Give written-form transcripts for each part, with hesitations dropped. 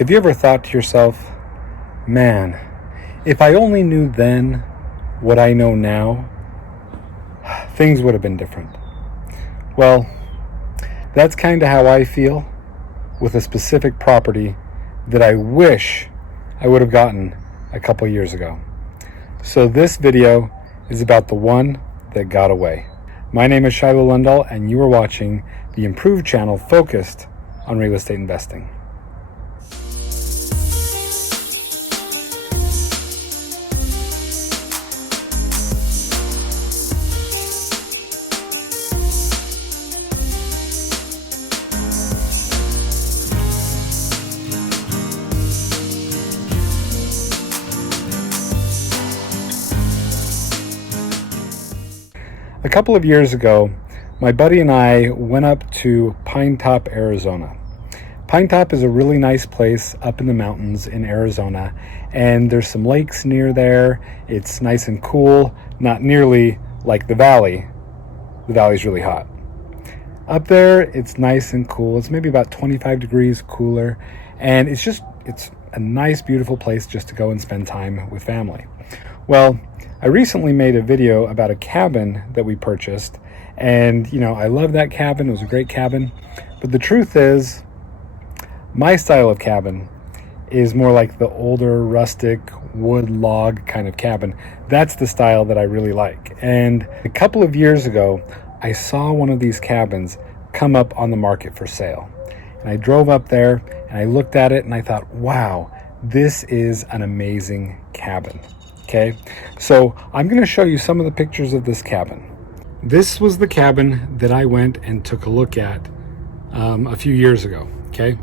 Have you ever thought to yourself, man, if I only knew then what I know now, things would have been different? Well, that's kind of how I feel with a specific property that I wish I would have gotten a couple years ago. So this video is about the one that got away. My name is Shiloh Lundahl, and you are watching the improved channel focused on real estate investing. A couple of years ago, my buddy and I went up to Pinetop, Arizona. Pinetop is a really nice place up in the mountains in Arizona, and there's some lakes near there. It's nice and cool, not nearly like the valley. The valley's really hot. Up there, it's nice and cool. It's maybe about 25 degrees cooler, and it's a nice, beautiful place just to go and spend time with family. Well, I recently made a video about a cabin that we purchased, and I love that cabin. It was a great cabin, but the truth is, my style of cabin is more like the older, rustic, wood log kind of cabin. That's the style that I really like. And a couple of years ago, I saw one of these cabins come up on the market for sale. And I drove up there and I looked at it and I thought, wow, this is an amazing cabin. Okay, so I'm going to show you some of the pictures of this cabin. This was the cabin that I went and took a look at a few years ago. Okay,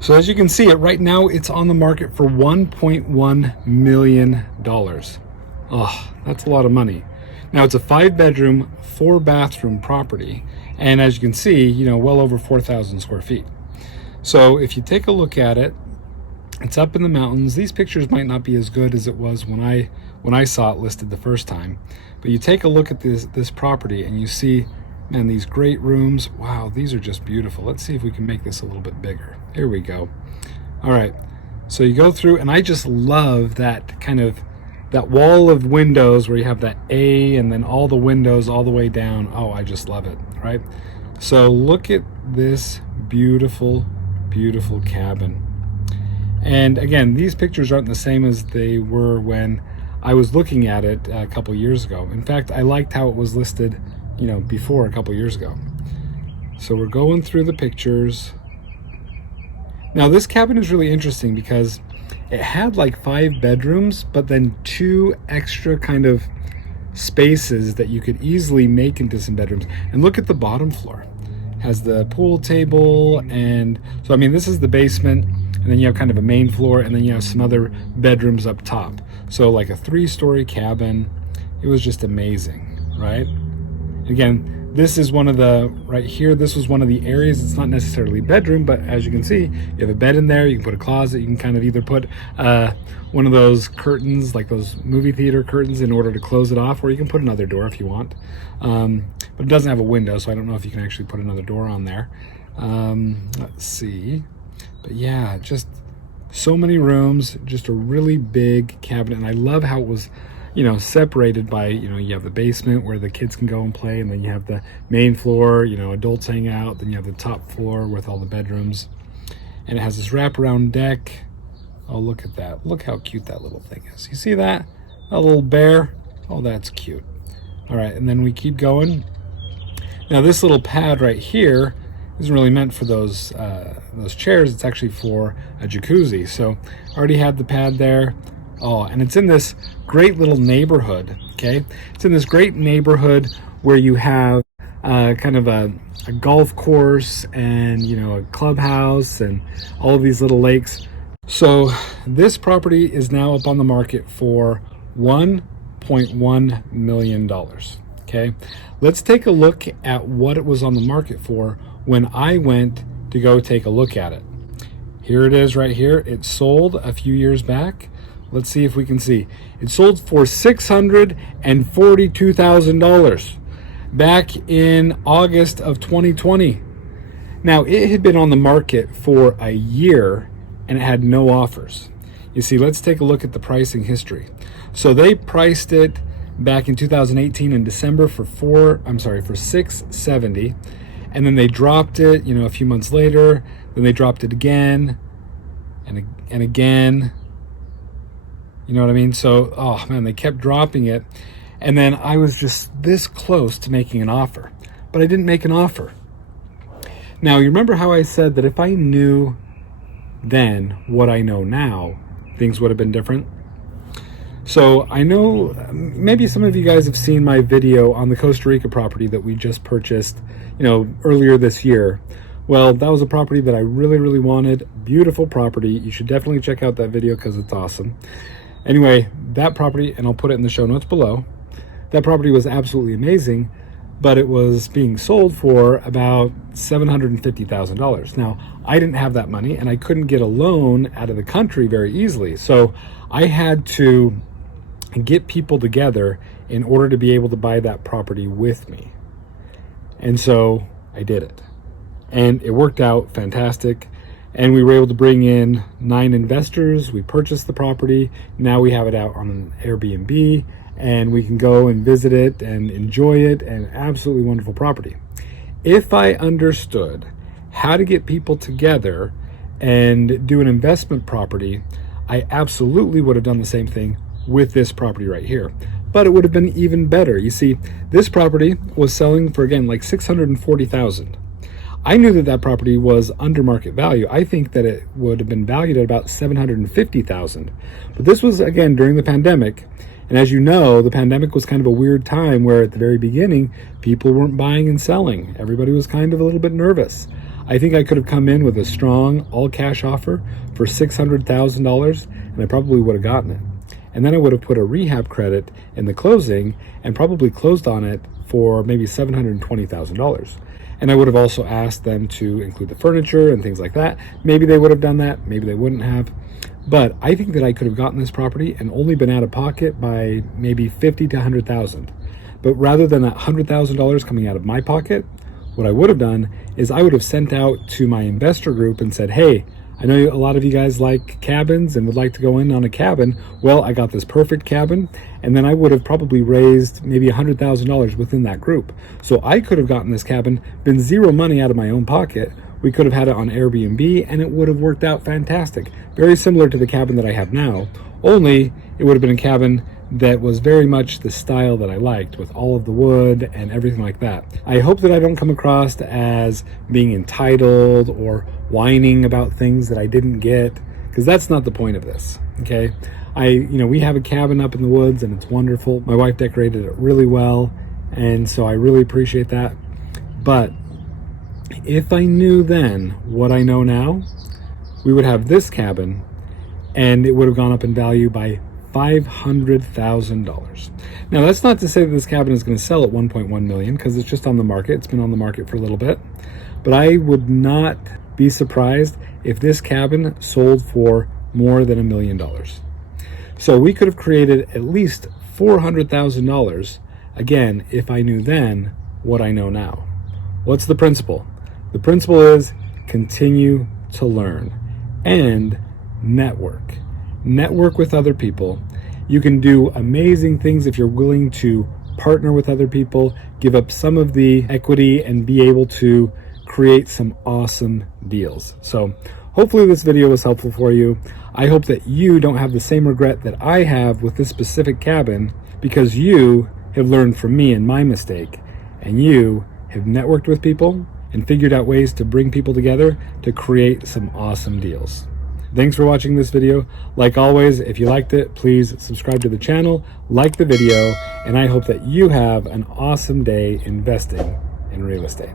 so as you can see it right now, it's on the market for $1.1 million. Oh, that's a lot of money. Now it's a 5-bedroom, 4-bathroom property, and as you can see, well over 4,000 square feet. So if you take a look at it, it's up in the mountains. These pictures might not be as good as it was when I saw it listed the first time, but you take a look at this property and you see, man, these great rooms. Wow, these are just beautiful. Let's see if we can make this a little bit bigger. Here we go. All right, so you go through, and I just love that that wall of windows where you have that A and then all the windows all the way down. Oh, I just love it, right? So look at this beautiful, beautiful cabin. And again, these pictures aren't the same as they were when I was looking at it a couple years ago. In fact, I liked how it was listed, before a couple years ago. So we're going through the pictures. Now this cabin is really interesting because it had like 5 bedrooms, but then 2 extra kind of spaces that you could easily make into some bedrooms. And look at the bottom floor. It has the pool table, and so this is the basement. And then you have kind of a main floor, and then you have some other bedrooms up top. So like a 3-story cabin. It was just amazing, right? Again, this is one of the, right here, this was one of the areas. It's not necessarily bedroom, but as you can see, you have a bed in there. You can put a closet. You can kind of either put one of those curtains, like those movie theater curtains, in order to close it off, or you can put another door if you want. But it doesn't have a window, so I don't know if you can actually put another door on there. Let's see. But yeah, just so many rooms, just a really big cabinet. And I love how it was, separated by, you have the basement where the kids can go and play, and then you have the main floor, adults hang out. Then you have the top floor with all the bedrooms. And it has this wraparound deck. Oh, look at that. Look how cute that little thing is. You see that? A little bear. Oh, that's cute. All right, and then we keep going. Now this little pad right here isn't really meant for those chairs. It's actually for a jacuzzi. So already had the pad there. Oh, and it's in this great little neighborhood. Okay, it's in this great neighborhood where you have kind of a golf course and a clubhouse and all of these little lakes. So this property is now up on the market for $1.1 million. Okay, let's take a look at what it was on the market for when I went to go take a look at it. Here it is right here. It sold a few years back. Let's see if we can see. It sold for $642,000 back in August of 2020. Now, it had been on the market for a year and it had no offers. You see, let's take a look at the pricing history. So they priced it back in 2018 in December for $670, and then they dropped it, a few months later. Then they dropped it again and again. You know what I mean? So, oh man, they kept dropping it. And then I was just this close to making an offer, but I didn't make an offer. Now, you remember how I said that if I knew then what I know now, things would have been different? So I know maybe some of you guys have seen my video on the Costa Rica property that we just purchased, earlier this year. Well, that was a property that I really, really wanted. Beautiful property. You should definitely check out that video because it's awesome. Anyway, that property, and I'll put it in the show notes below, that property was absolutely amazing, but it was being sold for about $750,000. Now, I didn't have that money, and I couldn't get a loan out of the country very easily. So I had to get people together in order to be able to buy that property with me. And so I did it. And it worked out fantastic. And we were able to bring in 9 investors. We purchased the property. Now we have it out on an Airbnb, and we can go and visit it and enjoy it, and absolutely wonderful property. If I understood how to get people together and do an investment property, I absolutely would have done the same thing with this property right here. But it would have been even better. You see, this property was selling for, again, like $640,000. I knew that that property was under market value. I think that it would have been valued at about $750,000. But this was, again, during the pandemic. And as you know, the pandemic was kind of a weird time where at the very beginning, people weren't buying and selling. Everybody was kind of a little bit nervous. I think I could have come in with a strong all-cash offer for $600,000, and I probably would have gotten it. And then I would have put a rehab credit in the closing and probably closed on it for maybe $720,000. And I would have also asked them to include the furniture and things like that. Maybe they would have done that, maybe they wouldn't have. But I think that I could have gotten this property and only been out of pocket by maybe $50,000 to $100,000. But rather than that $100,000 coming out of my pocket, what I would have done is I would have sent out to my investor group and said, hey, I know a lot of you guys like cabins and would like to go in on a cabin. Well, I got this perfect cabin, and then I would have probably raised maybe $100,000 within that group. So I could have gotten this cabin, been zero money out of my own pocket. We could have had it on Airbnb, and it would have worked out fantastic. Very similar to the cabin that I have now, only it would have been a cabin that was very much the style that I liked, with all of the wood and everything like that. I hope that I don't come across as being entitled or whining about things that I didn't get, because that's not the point of this, okay? We have a cabin up in the woods, and it's wonderful. My wife decorated it really well, and so I really appreciate that. But if I knew then what I know now, we would have this cabin, and it would have gone up in value by $500,000. Now, that's not to say that this cabin is going to sell at $1.1 million, because it's just on the market. It's been on the market for a little bit. But I would not be surprised if this cabin sold for more than $1 million. So we could have created at least $400,000, again, if I knew then what I know now. What's the principle? The principle is continue to learn and network. Network with other people. You can do amazing things if you're willing to partner with other people, give up some of the equity, and be able to create some awesome deals. So hopefully this video was helpful for you. I hope that you don't have the same regret that I have with this specific cabin, because you have learned from me and my mistake, and you have networked with people and figured out ways to bring people together to create some awesome deals. Thanks for watching this video. Like always, if you liked it, please subscribe to the channel, like the video, and I hope that you have an awesome day investing in real estate.